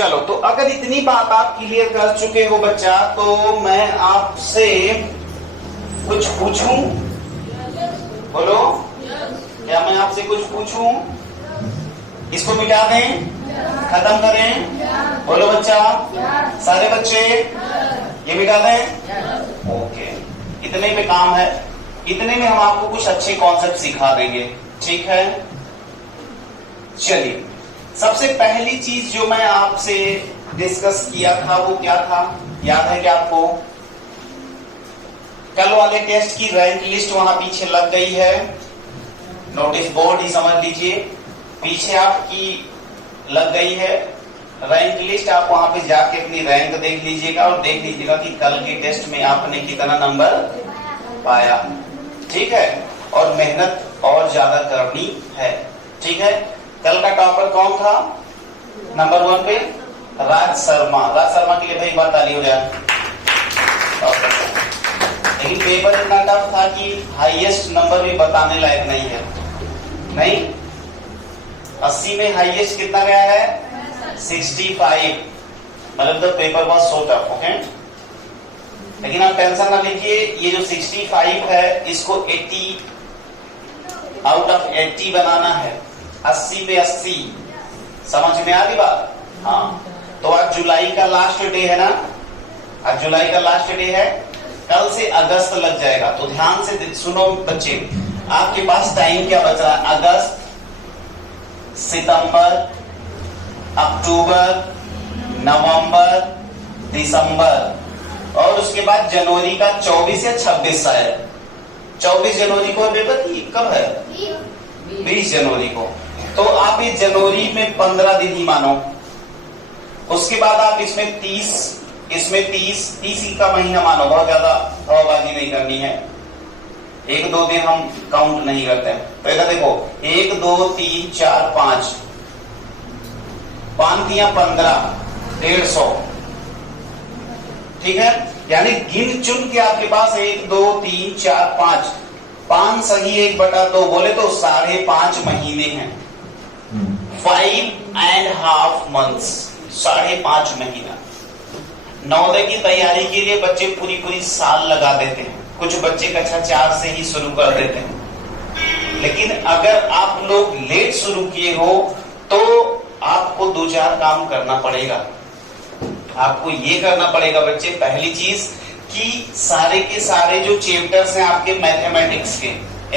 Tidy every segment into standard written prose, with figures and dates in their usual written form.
चलो, तो अगर इतनी बात आप क्लियर कर चुके हो बच्चा, तो मैं आपसे कुछ पूछूं? बोलो, क्या मैं आपसे कुछ पूछूं? इसको मिटा दें, खत्म करें? बोलो बच्चा, सारे बच्चे ये मिटा दें? ओके, इतने में काम है। इतने में हम आपको कुछ अच्छे कॉन्सेप्ट सिखा देंगे, ठीक है? चलिए, सबसे पहली चीज जो मैं आपसे डिस्कस किया था वो क्या था, याद है क्या आपको? कल वाले टेस्ट की रैंक लिस्ट वहां पीछे लग गई है, नोटिस बोर्ड ही समझ लीजिए, पीछे आपकी लग गई है रैंक लिस्ट। आप वहां पे जाके अपनी रैंक देख लीजिएगा और देख लीजिएगा कि कल के टेस्ट में आपने कितना नंबर पाया, ठीक है? और मेहनत और ज्यादा करनी है, ठीक है? कल का टॉपर कौन था? नंबर 1 पे राज शर्मा। राज शर्मा के लिए भाई एक बार ताली हो जाए। लेकिन पेपर इतना टफ था कि हाईएस्ट नंबर भी बताने लायक नहीं है। नहीं, 80 में हाईएस्ट कितना गया है? 65। मतलब the paper was so tough, okay? लेकिन आप टेंशन ना लीजिए, ये जो 65 है इसको 80 आउट ऑफ 80 बनाना है। 80 पे 80, समझ में आ रही बात? हाँ, तो आज जुलाई का लास्ट डे है ना? आज जुलाई का लास्ट डे है, कल से अगस्त लग जाएगा। तो ध्यान से सुनो बच्चे, आपके पास टाइम क्या बच रहा है? अगस्त, सितंबर, अक्टूबर, नवंबर, दिसंबर और उसके बाद जनवरी का 24 या 26 शायद। 24 जनवरी को पेपर कब है? 20 जनवरी को। तो आप ये जनवरी में 15 दिन ही मानो, उसके बाद आप इसमें 30 का महीना मानो। बहुत ज्यादा हवाबाजी नहीं करनी है, 1-2 दिन हम काउंट नहीं करते हैं। तो इधर देखो, 1 2 3 4 5 5 15, 150, ठीक है? यानी गिन चुन के आपके पास 1 2 3 4 5 सही 1/2 बोले तो 5.5 महीने हैं। 5.5 months, 5.5 महीना। नवोदय की तैयारी के लिए बच्चे पूरी साल लगा देते हैं, कुछ बच्चे कक्षा 4 से ही शुरू कर देते हैं। लेकिन अगर आप लोग लेट शुरू किए हो तो आपको 2-4 काम करना पड़ेगा। आपको ये करना पड़ेगा बच्चे, पहली चीज कि सारे के सारे जो चैप्टर्स हैं आपके मैथमेटिक्स के,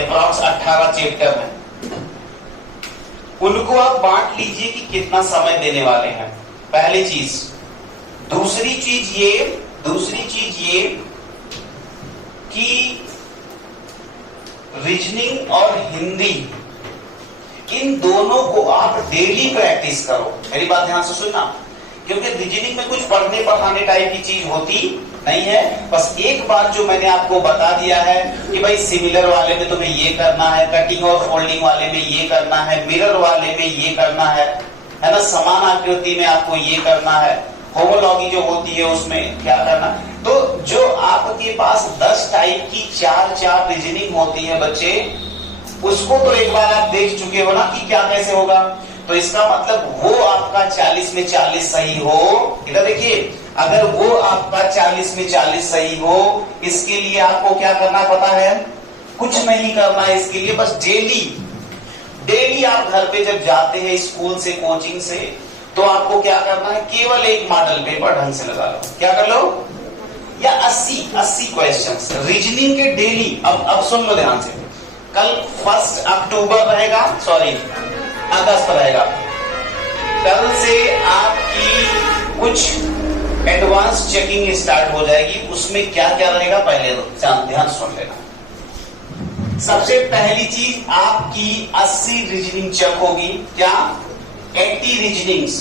अप्रॉक्स 18 चैप्टर हैं, उनको आप बांट लीजिए कि कितना समय देने वाले हैं, पहली चीज। दूसरी चीज ये कि रीजनिंग और हिंदी, इन दोनों को आप डेली प्रैक्टिस करो। मेरी बात ध्यान से सुनना, क्योंकि रीजनिंग में कुछ पढ़ने पढ़ाने टाइप की चीज होती नहीं है। बस एक बार जो मैंने आपको बता दिया है कि भाई सिमिलर वाले में तुम्हें ये करना है, कटिंग और फोल्डिंग वाले में ये करना है, मिरर वाले में ये करना है ना? समान आकृति में आपको ये करना है, होमोलॉजी जो होती है उसमें क्या करना। तो जो आपके पास 10 टाइप की 4 रीजनिंग होती है बच्चे, उसको तो एक बार आप देख चुके हो ना कि क्या कैसे होगा। तो इसका मतलब वो आपका 40 में 40 सही हो। इधर देखिए, अगर वो आपका 40 में 40 सही हो, इसके लिए आपको क्या करना पता है? कुछ नहीं करना है इसके लिए, बस डेली आप घर पे जब जाते हैं स्कूल से, कोचिंग से, तो आपको क्या करना है? केवल एक मॉडल पेपर ढंग से लगा लो। क्या कर लो? या 80 क्वेश्चंस रीजनिंग के डेली। अब सुन लो ध्यान से, कल 1 अक्टूबर रहेगा, अगस्त रहेगा। कल से आपकी कुछ एडवांस चेकिंग स्टार्ट हो जाएगी। उसमें क्या क्या रहेगा पहले ध्यान सुन लेना। सबसे पहली चीज आपकी 80 रीजनिंग चेक होगी। क्या? 80 रीजनिंग्स।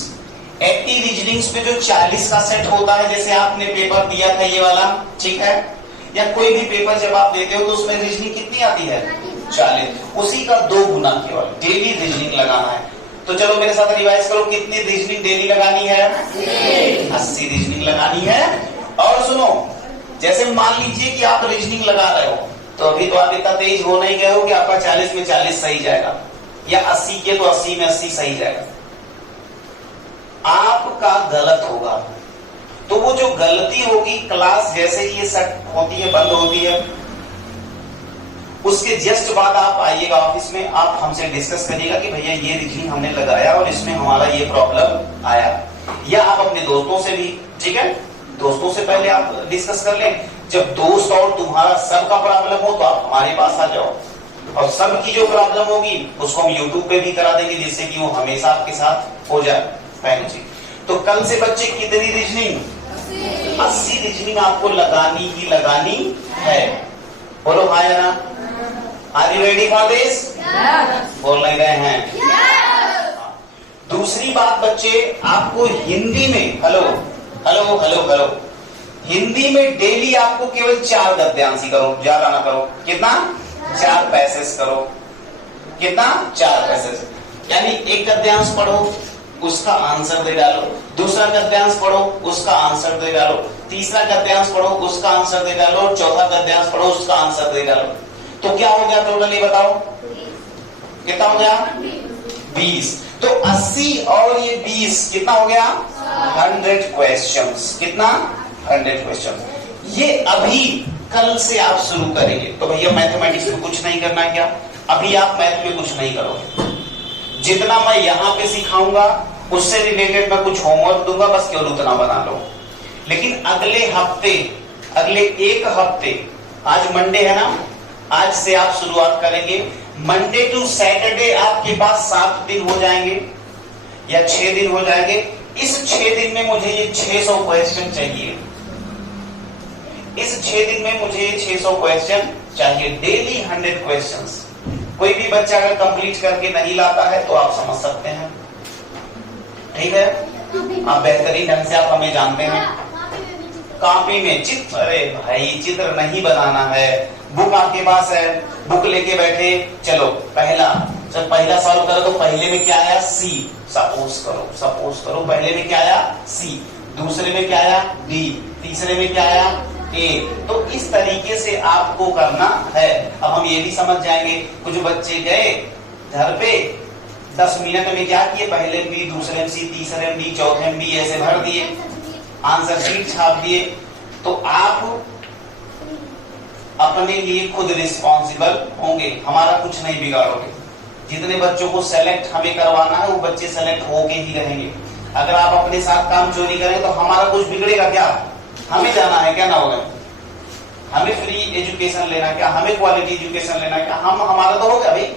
80 रीजनिंग्स पे जो 40 का सेट होता है, जैसे आपने पेपर दिया था ये वाला, ठीक है? या कोई भी पेपर जब आप देते हो तो उसमें रीजनिंग कितनी आती है? 40। उसी का 2 गुना केवल डेली रीजनिंग लगाना है। तो चलो मेरे साथ रिवाइज करो, कितनी रीजनिंग डेली लगानी है? 80 रीजनिंग लगानी है। और सुनो, जैसे मान लीजिए कि आप रीजनिंग लगा रहे हो, तो अभी तो आप इतना तेज हो नहीं गए हो कि आपका 40 में 40 सही जाएगा, या 80 के तो 80 में 80 सही जाएगा। आप आपका गलत होगा। तो वो जो गलती होगी, क्लास जैसे ही ये सेट होती है, बंद होती है, उसके जस्ट बाद आप आइएगा ऑफिस में, आप हमसे डिस्कस करिएगा कि भैया ये रीजनिंग हमने लगाया और इसमें हमारा ये प्रॉब्लम आया। या आप अपने दोस्तों से भी, ठीक है, दोस्तों से पहले आप डिस्कस कर लें। जब दोस्त और तुम्हारा सबका प्रॉब्लम हो तो आप हमारे पास आ जाओ, और सबकी जो प्रॉब्लम होगी उसको हम यूट्यूब पे भी करा देंगे, जिससे कि वो हमेशा आपके साथ हो जाए। पहली चीज तो कल से बच्चे कितनी रीजनिंग, 80 रीजनिंग आपको लगानी ही लगानी है। बोलो हाँ या ना? Are you ready for this? बोल नहीं रहे हैं। दूसरी बात बच्चे, आपको हिंदी में, hello hello hello hello, Hindi में डेली आपको केवल 4 गद्यांश ही करो, ज्यादा ना करो। कितना? 4 पैसेज करो। कितना? 4 पैसेज। यानी एक गद्यांश पढ़ो, उसका आंसर दे डालो, दूसरा गद्यांश पढ़ो, उसका आंसर दे डालो, तीसरा गद्यांश पढ़ो, उसका आंसर दे डालो, और चौथा गद्यांश पढ़ो, उसका आंसर दे डालो। तो क्या हो गया टोटल, ये बताओ कितना हो गया? 20। तो 80 और ये 20 कितना हो गया? 100 क्वेश्चंस। कितना? 100 क्वेश्चंस। ये अभी कल से आप शुरू करेंगे। तो भैया मैथमेटिक्स में कुछ नहीं करना है क्या? अभी आप मैथ में कुछ नहीं करोगे। जितना मैं यहाँ पे सिखाऊंगा उससे रिलेटेड मैं कुछ होमवर्क दूंगा, बस केवल उतना बना लो। लेकिन अगले हफ्ते, अगले एक हफ्ते, आज मंडे है ना, आज से आप शुरुआत करेंगे। मंडे टू सैटरडे आपके पास 7 दिन हो जाएंगे या 6 दिन हो जाएंगे। इस 6 दिन में मुझे ये 600 क्वेश्चन चाहिए। इस 6 दिन में मुझे 600 क्वेश्चन चाहिए, डेली 100 क्वेश्चंस। कोई भी बच्चा अगर कंप्लीट करके नहीं लाता है तो आप समझ सकते हैं, ठीक है। आप बेहतरीन ढंग से आप हमें जानते हैं। कॉपी में चित्र, अरे भाई चित्र नहीं बनाना है, बुक आपके पास है, बुक लेके बैठे, चलो जब पहला सॉल्व करो तो पहले में क्या आया? सी। सपोज करो पहले में क्या आया? सी, दूसरे में क्या आया? डी, तीसरे में क्या आया? ए। तो इस तरीके से आपको करना है। अब हम ये भी समझ जाएंगे, कुछ बच्चे गए घर पे 10 मिनट में क्या किए, पहले में बी, दूसरे में सी, तीसरे में डी, चौथे में बी, ऐसे भर दिए, आंसर शीट छाप दिए। तो आप अपने लिए खुद रिस्पॉन्सिबल होंगे, हमारा कुछ नहीं बिगाड़ोगे। जितने बच्चों को सेलेक्ट हमें करवाना है वो बच्चे सेलेक्ट होके ही रहेंगे। अगर आप अपने साथ काम चोरी करें तो हमारा कुछ बिगड़ेगा क्या? हमें जाना है क्या? ना होगा। हमें फ्री एजुकेशन लेना क्या? हमें क्वालिटी एजुकेशन लेना क्या? हमारा तो हो गया भाई,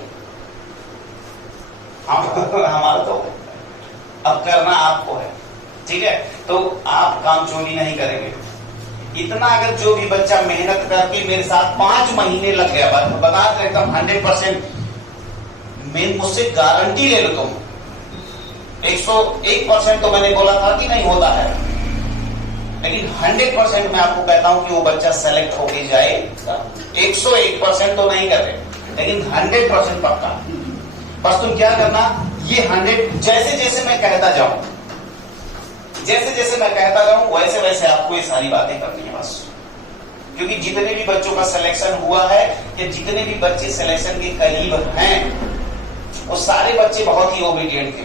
हमारा तो हो गया। अब करना आपको है, ठीक है। तो आप काम चोरी नहीं करेंगे। इतना अगर जो भी बच्चा मेहनत करके मेरे साथ 5 महीने लग गया, बता एकदम 100%, मुझसे गारंटी ले लो तुम, 101% तो मैंने बोला था कि नहीं होता है, लेकिन 100% मैं आपको कहता हूं कि वो बच्चा सेलेक्ट होके जाएगा। 101% तो नहीं कर रहे, लेकिन 100% पक्का। बस तुम क्या करना, ये 100 जैसे जैसे मैं कहता जाऊं, वैसे वैसे आपको ये सारी बातें करनी है बस। क्योंकि जितने भी बच्चों का सिलेक्शन हुआ है या जितने भी बच्चे सिलेक्शन के करीब हैं, वो सारे बच्चे बहुत ही ओबीडिएंट थे,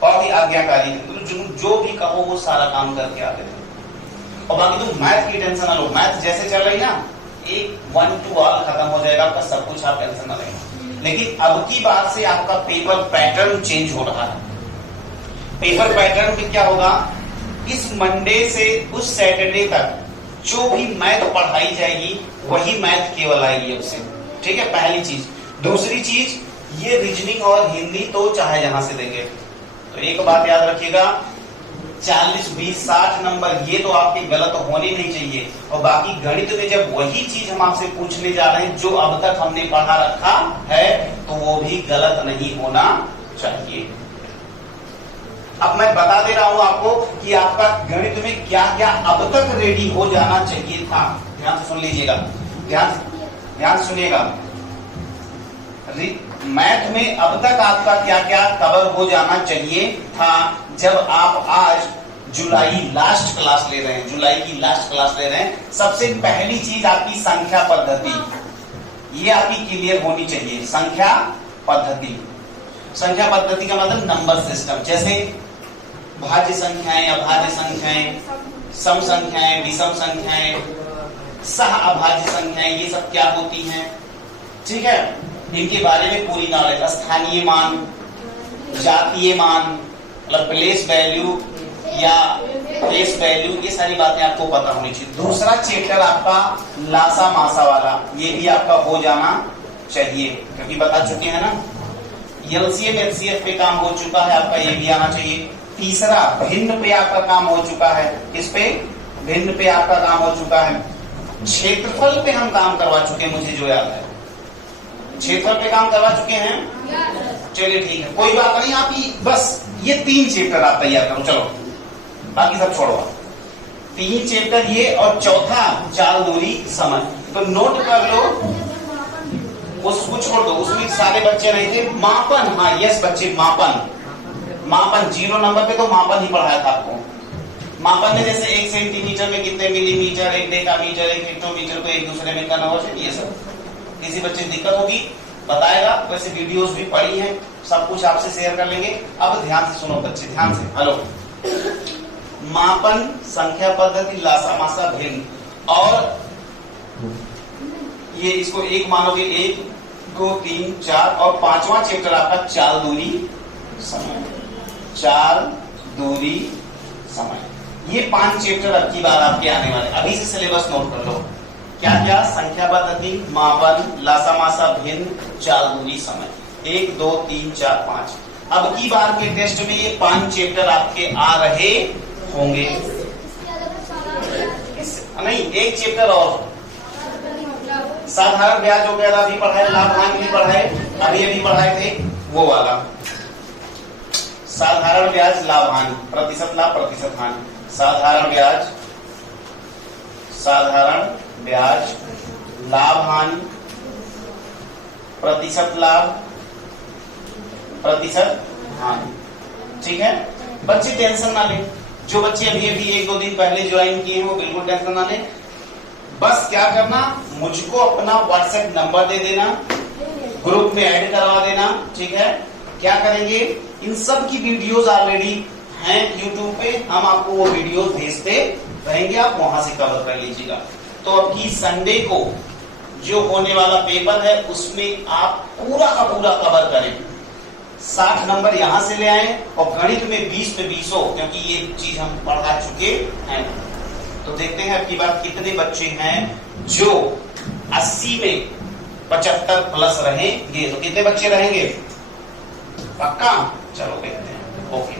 बहुत ही आज्ञाकारी थे। जो भी कहो वो सारा काम करके आते थे। और बाकी तुम मैथ की टेंशन ना लो, मैथ जैसे चल रही ना, एक 1 to all खत्म हो जाएगा आपका सब कुछ, आप टेंशन ना लें। लेकिन अब की बात से आपका पेपर पैटर्न चेंज हो रहा है। पेपर पैटर्न में क्या होगा, इस मंडे से उस सैटरडे तक जो भी मैथ पढ़ाई जाएगी वही मैथ केवल आएगी अब से, ठीक है, पहली चीज। दूसरी चीज, ये रीजनिंग और हिंदी तो चाहे जहां से देंगे। तो एक बात याद रखिएगा, 40, 20, 60 नंबर ये तो आपके गलत होने नहीं चाहिए। और बाकी गणित में जब वही चीज हम आपसे पूछने जा रहे हैं जो अब तक हमने पढ़ा रखा है, तो वो भी गलत नहीं होना चाहिए। अब मैं बता दे रहा हूं आपको कि आपका गणित में क्या क्या अब तक रेडी हो जाना चाहिए था। ध्यान से सुन लीजिएगा, ध्यान सुनिएगा। मैथ में अब तक आपका क्या क्या कवर हो जाना चाहिए था जब आप आज जुलाई लास्ट क्लास ले रहे हैं, जुलाई की लास्ट क्लास ले रहे हैं। सबसे पहली चीज आपकी संख्या पद्धति, ये आपकी क्लियर होनी चाहिए। संख्या पद्धति का मतलब नंबर सिस्टम। जैसे भाज्य संख्याएं, अभाज्य संख्याएं, सम संख्याएं, विषम संख्याएं, सह अभाज्य संख्याएं, ये सब क्या होती हैं, ठीक है। इनके बारे में पूरी नॉलेज, स्थानीय मान, जातीय मान, मतलब प्लेस वैल्यू या फेस वैल्यू, ये सारी बातें आपको पता होनी चाहिए। दूसरा चैप्टर आपका लासा मासा वाला, ये भी आपका हो जाना चाहिए क्योंकि बता चुके हैं ना। एलसीएम एचसीएफ पे काम हो चुका है आपका, ये भी आना चाहिए। तीसरा भिन्न पे आपका काम हो चुका है, किस पे, भिन्न पे आपका काम हो चुका है। क्षेत्रफल पे हम काम करवा चुके हैं, मुझे जो याद है क्षेत्रफल पे काम करवा चुके हैं। चलिए ठीक है, कोई बात नहीं, आप बस ये 3 चैप्टर आप तैयार करो, चलो बाकी सब छोड़ो। 3 चैप्टर ये और चौथा चाल दूरी समय, तो नोट कर लो, उसको छोड़ दो, उसमें सारे बच्चे नहीं थे। मापन, हाँ यस बच्चे, मापन 0 नंबर पे तो मापन ही पढ़ाया था आपको। मापन में जैसे 1 सेंटीमीटर में कितने मिलीमीटर, 1 डेकामीटर, 1 हेक्टोमीटर को एक दूसरे में कन्वर्जन, ये सब किसी बच्चे को दिक्कत होगी बताएगा। वैसे वीडियोस भी पड़ी हैं, सब कुछ आपसे शेयर कर लेंगे। अब ध्यान से सुनो बच्चे, ध्यान से, हेलो। मापन, संख्या पद्धति, लासा मासा, भिन्न, और ये इसको एक मानोगे, 1 2 3 4, और 5वां चैप्टर आपका चाल दूरी समय, चाल दूरी समय। ये 5 चैप्टर अब की बार आपके आने वाले, अभी से सिलेबस नोट कर लो। क्या क्या, संख्या पद्धति, मापन, लासा मासा, भिन्न, चाल दूरी समय, 1 2 3 4 5। अब की बार के टेस्ट में ये 5 चैप्टर आपके आ रहे होंगे। नहीं, एक चैप्टर और, साधारण ब्याज वगैरह भी पढ़ाए, लाभांश भी पढ़ाए, अभी पढ़ाए थे वो वाला साधारण ब्याज, लाभांश, प्रतिशत लाभ, प्रतिशत हानि, साधारण ब्याज, लाभ हानि, प्रतिशत लाभ, प्रतिशत हानि, ठीक है। बच्चे टेंशन ना लें, जो बच्चे अभी 1-2 दिन पहले ज्वाइन किए हैं वो बिल्कुल टेंशन ना लें। बस क्या करना, मुझको अपना व्हाट्सएप नंबर दे देना, ग्रुप में ऐड करवा देना, ठीक है। क्या करेंगे, इन सब की वीडियोस ऑलरेडी हैं यूट्यूब पे, हम आपको वो वीडियोस भेजते रहेंगे, आप वहां से कवर कर लीजिएगा। तो अब की संडे को जो होने वाला पेपर है उसमें आप पूरा का पूरा कवर करें। 60 नंबर यहां से ले आए और गणित में 20 पे 20 हो, क्योंकि ये चीज हम पढ़ा चुके हैं। तो देखते हैं अब की बार कितने बच्चे हैं जो 80 में 75 प्लस रहेंगे। तो कितने बच्चे रहेंगे, पक्का, चलो देखते हैं। ओके,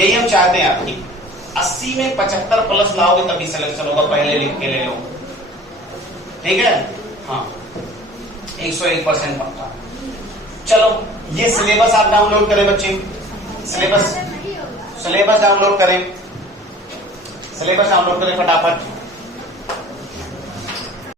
यही हम चाहते हैं आपकी 80 में 75 प्लस लाओगे तभी सिलेक्शन होगा, पहले लिख के ले लो, ठीक है। हाँ, 101% पक्का। चलो ये सिलेबस आप डाउनलोड करें बच्चे, सिलेबस डाउनलोड करें, फटाफट।